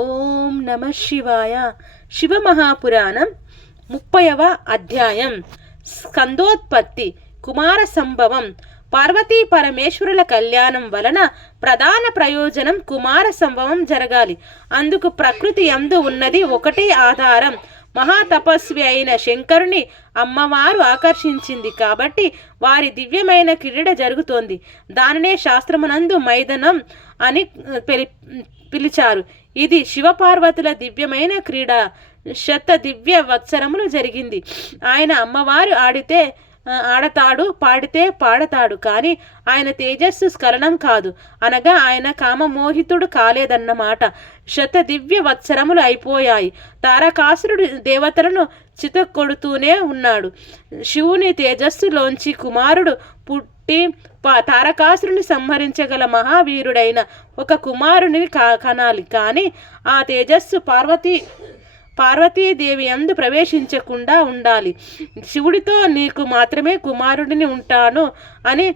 ఓం నమ శివాయ. శివమహాపురాణం 30వ అధ్యాయం. స్కందోత్పత్తి. కుమార సంభవం. పార్వతీ పరమేశ్వరుల కళ్యాణం వలన ప్రధాన ప్రయోజనం కుమార సంభవం జరగాలి. అందుకు ప్రకృతి యందు ఉన్నది ఒకటే ఆధారం. మహాతపస్వి అయిన శంకరుని అమ్మవారు ఆకర్షించింది కాబట్టి వారి దివ్యమైన క్రీడ జరుగుతోంది. దానినే శాస్త్రమునందు మైదనం అని పిలిచారు. ఇది శివపార్వతుల దివ్యమైన క్రీడ. దివ్య వత్సరములు జరిగింది. ఆయన అమ్మవారు ఆడతాడు, పాడితే పాడతాడు, కానీ ఆయన తేజస్సు స్ఖలనం కాదు, అనగా ఆయన కామమోహితుడు కాలేదన్నమాట. దివ్య వత్సరములు అయిపోయాయి. తారకాసురుడు దేవతలను చితకొడుతూనే ఉన్నాడు. శివుని తేజస్సులోంచి కుమారుడు పుట్టి తారకాసురుని సంహరించగల మహావీరుడైన ఒక కుమారుని కనాలి. కానీ ఆ తేజస్సు పార్వతీదేవి యందు ప్రవేశించకుండా ఉండాలి. శివుడితో నీకు మాత్రమే కుమారుడిని ఉంటాను అని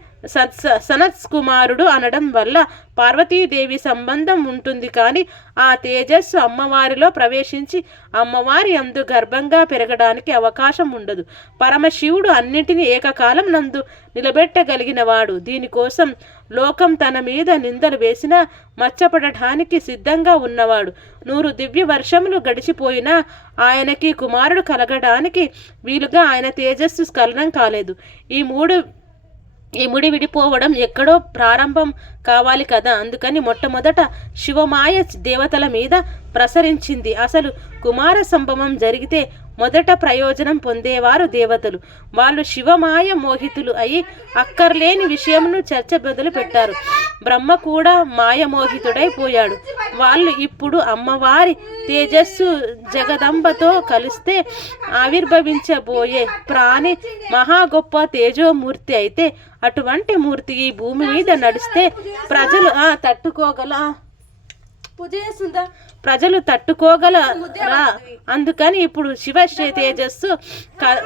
సనత్ కుమారుడు అనడం వల్ల పార్వతీదేవి సంబంధం ఉంటుంది. కానీ ఆ తేజస్సు అమ్మవారిలో ప్రవేశించి అమ్మవారి యందు గర్భంగా పెరగడానికి అవకాశం ఉండదు. పరమశివుడు అన్నింటినీ ఏకకాలం నందు నిలబెట్టగలిగినవాడు. దీనికోసం లోకం తన మీద నిందలు వేసినా మచ్చపడటానికి సిద్ధంగా ఉన్నవాడు. 100 దివ్య వర్షములు గడిచిపోయినా ఆయనకి కుమారుడు కలగడానికి వీలుగా ఆయన తేజస్సు స్ఖలనం కాలేదు. ఈ ముడి విడిపోవడం ఎక్కడో ప్రారంభం కావాలి కదా. అందుకని మొట్టమొదట శివమాయ దేవతల మీద ప్రసరించింది. అసలు కుమార సంభవం జరిగితే మొదట ప్రయోజనం పొందేవారు దేవతలు. వాళ్ళు శివమాయ మోహితులు అయి అక్కర్లేని విషయమును చర్చ మొదలు పెట్టారు. బ్రహ్మ కూడా మాయమోహితుడైపోయాడు. వాళ్ళు ఇప్పుడు అమ్మవారి తేజస్సు జగదంబతో కలిస్తే ఆవిర్భవించబోయే ప్రాణి మహా గొప్ప తేజోమూర్తి అయితే అటువంటి మూర్తి ఈ భూమి మీద నడిస్తే ప్రజలు తట్టుకోగలరా? అందుకని ఇప్పుడు శివ తేజస్సు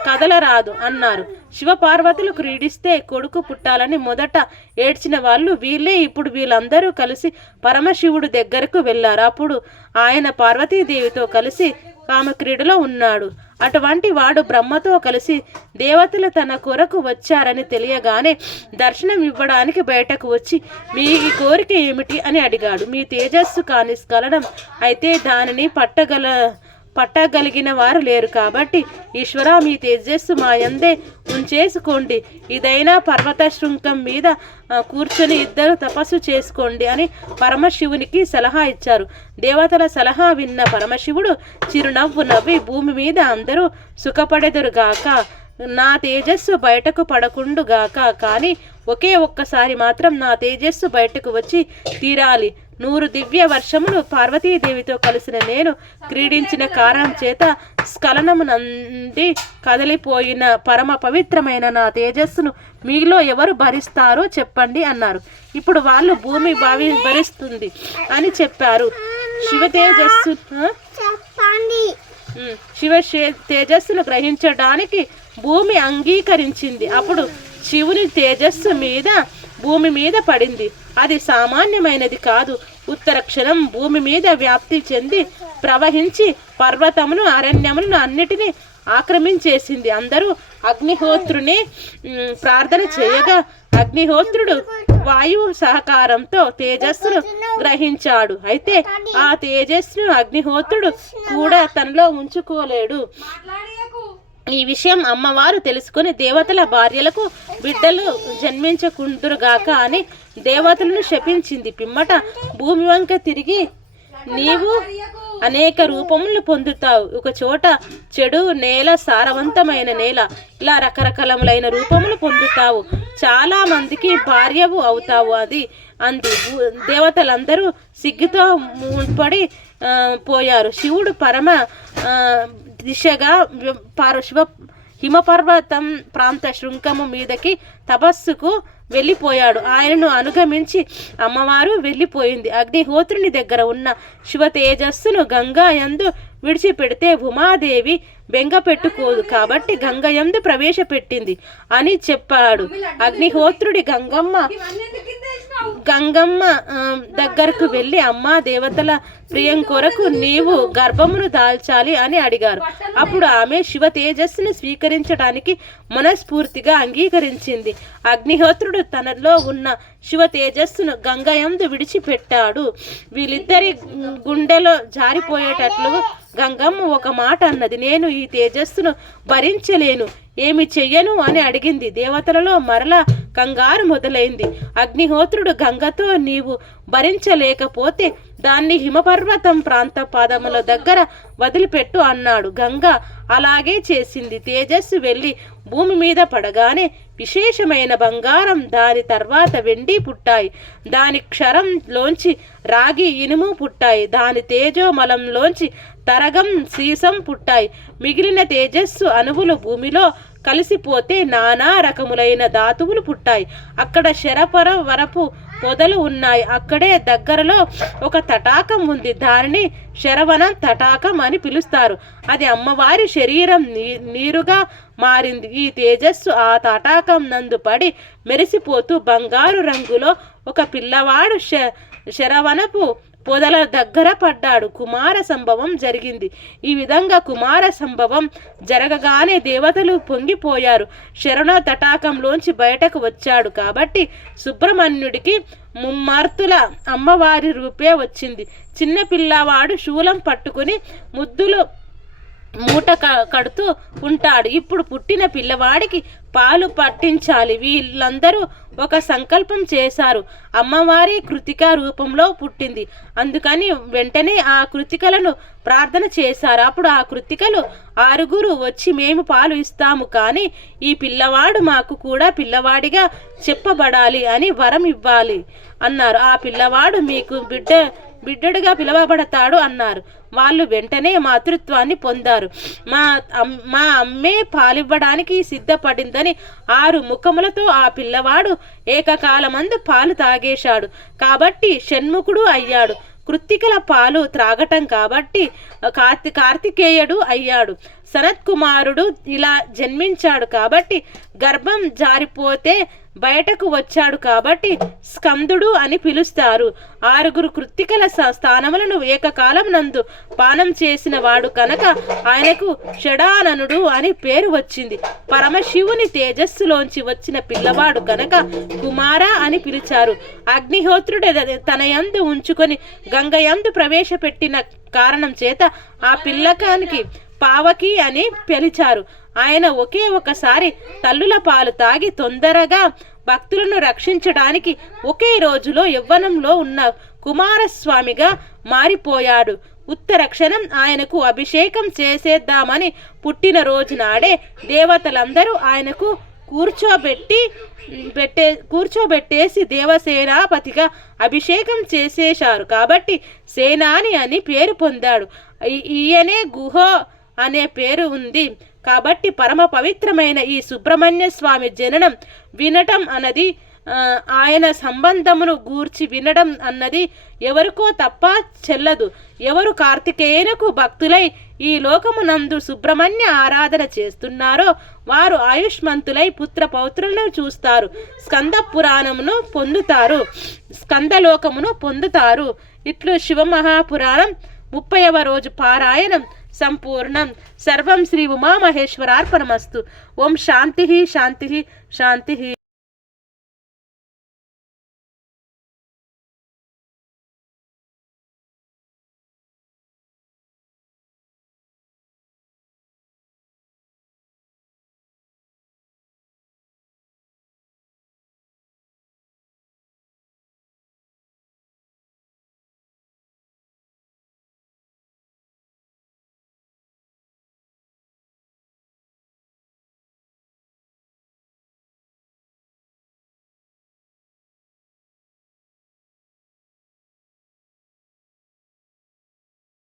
కదలరాదు అన్నారు. శివపార్వతులు క్రీడిస్తే కొడుకు పుట్టాలని మొదట ఏడ్చిన వాళ్ళు వీళ్ళే. ఇప్పుడు వీళ్ళందరూ కలిసి పరమశివుడు దగ్గరకు వెళ్ళారు. అప్పుడు ఆయన పార్వతీదేవితో కలిసి కామక్రీడలో ఉన్నాడు. అటువంటి వాడు బ్రహ్మతో కలిసి దేవతలు తన కొరకు వచ్చారని తెలియగానే దర్శనం ఇవ్వడానికి బయటకు వచ్చి మీ కోరిక ఏమిటి అని అడిగాడు. మీ తేజస్సు కాని స్ఖలనం అయితే దానిని పట్టగలిగిన వారు లేరు. కాబట్టి ఈశ్వర, మీ తేజస్సు మా యందే ఉంచేసుకోండి. ఇదైనా పర్వత శృంగం మీద కూర్చొని ఇద్దరు తపస్సు చేసుకోండి అని పరమశివునికి సలహా ఇచ్చారు. దేవతల సలహా విన్న పరమశివుడు చిరునవ్వు నవ్వి భూమి మీద అందరూ సుఖపడెదురుగాక, నా తేజస్సు బయటకు పడకుండుగాక, కానీ ఒక్కసారి మాత్రం నా తేజస్సు బయటకు వచ్చి తీరాలి. 100 దివ్య వర్షములు పార్వతీదేవితో కలిసిన నేను క్రీడించిన కారణం చేత స్ఖలనము నంది కదిలిపోయిన పరమ పవిత్రమైన నా తేజస్సును మీలో ఎవరు భరిస్తారో చెప్పండి అన్నారు. ఇప్పుడు వాళ్ళు భూమి భరిస్తుంది అని చెప్పారు. శివ తేజస్సును గ్రహించడానికి భూమి అంగీకరించింది. అప్పుడు శివుని తేజస్సు భూమి మీద పడింది. అది సామాన్యమైనది కాదు. ఉత్తర క్షణం భూమి మీద వ్యాప్తి చెంది ప్రవహించి పర్వతమును అరణ్యములను అన్నిటినీ ఆక్రమించేసింది. అందరూ అగ్నిహోత్రుని ప్రార్థన చేయగా అగ్నిహోత్రుడు వాయువు సహకారంతో తేజస్సును గ్రహించాడు. అయితే ఆ తేజస్సును అగ్నిహోత్రుడు కూడా తనలో ఉంచుకోలేడు. ఈ విషయం అమ్మవారు తెలుసుకుని దేవతల భార్యలకు బిడ్డలు జన్మించకుందురుగాక అని దేవతలను శపించింది. పిమ్మట భూమి వంక తిరిగి నీవు అనేక రూపములు పొందుతావు. ఒక చోట చెడు నేల, సారవంతమైన నేల, ఇలా రకరకాలైన రూపములు పొందుతావు. చాలా మందికి భార్యవు అవుతావు అది అంది. దేవతలందరూ సిగ్గుతో ముడిపడి పోయారు. శివుడు పరమ దిశగా హిమపర్వతం ప్రాంత శృంగము మీదకి తపస్సుకు వెళ్ళిపోయాడు. ఆయనను అనుగమించి అమ్మవారు వెళ్ళిపోయింది. అగ్నిహోత్రుని దగ్గర ఉన్న శివ తేజస్సును గంగా యందు విడిచిపెడితే ఉమాదేవి బెంగ పెట్టుకోదు, కాబట్టి గంగయందు ప్రవేశపెట్టింది అని చెప్పాడు. అగ్నిహోత్రుడి గంగమ్మ గంగమ్మ దగ్గరకు వెళ్ళి, అమ్మా, దేవతల ప్రియం కొరకు నీవు గర్భమును దాల్చాలి అని అడిగారు. అప్పుడు ఆమె శివ తేజస్సును స్వీకరించడానికి మనస్ఫూర్తిగా అంగీకరించింది. అగ్నిహోత్రుడు తనలో ఉన్న శివ తేజస్సును గంగయందు విడిచిపెట్టాడు. వీళ్ళిద్దరి గుండెలో జారిపోయేటట్లు గంగమ్మ ఒక మాట అన్నది, నేను ఈ తేజస్సును భరించలేను, ఏమి చెయ్యను అని అడిగింది. దేవతలలో మరలా కంగారు మొదలైంది. అగ్నిహోత్రుడు గంగతో, నీవు భరించలేకపోతే దాన్ని హిమపర్వతం ప్రాంత పాదముల దగ్గర వదిలిపెట్టు అన్నాడు. గంగ అలాగే చేసింది. తేజస్సు వెళ్ళి భూమి మీద పడగానే విశేషమైన బంగారం, దాని తర్వాత వెండి పుట్టాయి. దాని క్షరంలోంచి రాగి, ఇనుము పుట్టాయి. దాని తేజోమలంలోంచి తరగం, సీసం పుట్టాయి. మిగిలిన తేజస్సు అణువులు భూమిలో కలిసిపోతే నానా రకములైన ధాతువులు పుట్టాయి. అక్కడ శరపర వరపు పొదలు ఉన్నాయి. అక్కడే దగ్గరలో ఒక తటాకం ఉంది. దానిని శరవణ తటాకం అని పిలుస్తారు. అది అమ్మవారి శరీరం నీరుగా మారింది. ఈ తేజస్సు ఆ తటాకం నందు పడి మెరిసిపోతూ బంగారు రంగులో ఒక పిల్లవాడు శరవణపు పొదల దగ్గర పడ్డాడు. కుమార సంభవం జరిగింది. ఈ విధంగా కుమార సంభవం జరగగానే దేవతలు పొంగిపోయారు. శరణ తటాకంలోంచి బయటకు వచ్చాడు కాబట్టి సుబ్రహ్మణ్యుడికి ముమ్మార్తుల అమ్మవారి రూపే వచ్చింది. చిన్న పిల్లవాడు శూలం పట్టుకుని ముద్దులు మూట కడుతూ ఉంటాడు. ఇప్పుడు పుట్టిన పిల్లవాడికి పాలు పట్టించాలి. వీళ్ళందరూ ఒక సంకల్పం చేశారు. అమ్మవారి కృతిక రూపంలో పుట్టింది. అందుకని వెంటనే ఆ కృతికలను ప్రార్థన చేశారు. అప్పుడు ఆ కృతికలు 6 వచ్చి, మేము పాలు ఇస్తాము, కానీ ఈ పిల్లవాడు మాకు కూడా పిల్లవాడిగా చెప్పబడాలి అని వరం ఇవ్వాలి అన్నారు. ఆ పిల్లవాడు మీకు బిడ్డడుగా పిలువబడతాడు అన్నారు. వాళ్ళు వెంటనే మాతృత్వాన్ని పొందారు. మా అమ్మే పాలివ్వడానికి సిద్ధపడిందని 6 ముఖములతో ఆ పిల్లవాడు ఏకకాలమందు పాలు తాగేశాడు. కాబట్టి షణ్ముఖుడు అయ్యాడు. కృత్తికల పాలు త్రాగటం కాబట్టి కార్తికేయుడు అయ్యాడు. సనత్ కుమారుడు ఇలా జన్మించాడు కాబట్టి గర్భం జారిపోతే బయటకు వచ్చాడు కాబట్టి స్కందుడు అని పిలుస్తారు. 6 కృత్తికల స్థానములను ఏకకాలం నందు పానం చేసిన వాడు కనుక ఆయనకు షడాననుడు అని పేరు వచ్చింది. పరమశివుని తేజస్సులోంచి వచ్చిన పిల్లవాడు కనుక కుమార అని పిలిచారు. అగ్నిహోత్రుడు తన యందు ఉంచుకొని గంగయందు ప్రవేశపెట్టిన కారణం చేత ఆ పిల్లకానికి పావకి అని పిలిచారు. ఆయన ఒకే ఒకసారి తల్లుల పాలు తాగి తొందరగా భక్తులను రక్షించడానికి ఒకే రోజులో యవ్వనంలో ఉన్న కుమారస్వామిగా మారిపోయాడు. ఉత్తర క్షణం ఆయనకు అభిషేకం చేసేద్దామని పుట్టిన రోజు నాడే దేవతలందరూ ఆయనకు కూర్చోబెట్టేసి దేవసేనాపతిగా అభిషేకం చేసేశారు. కాబట్టి సేనాని అని పేరు పొందాడు. ఈయనే గుహ అనే పేరు ఉంది. కాబట్టి పరమ పవిత్రమైన ఈ సుబ్రహ్మణ్య స్వామి జననం వినటం అన్నది, ఆయన సంబంధమును గూర్చి వినడం అన్నది ఎవరికో తప్ప చెల్లదు. ఎవరు కార్తికేయునకు భక్తులై ఈ లోకమునందు సుబ్రహ్మణ్య ఆరాధన చేస్తున్నారో వారు ఆయుష్మంతులై పుత్ర పౌత్రులను చూస్తారు, స్కంద పురాణమును పొందుతారు, స్కందలోకమును పొందుతారు. ఇట్లు శివమహాపురాణం 30వ రోజు పారాయణం సంపూర్ణం. సర్వం శ్రీ ఉమామహేశ్వరార్పణమస్తు. ఓం శాంతి శాంతి శాంతి.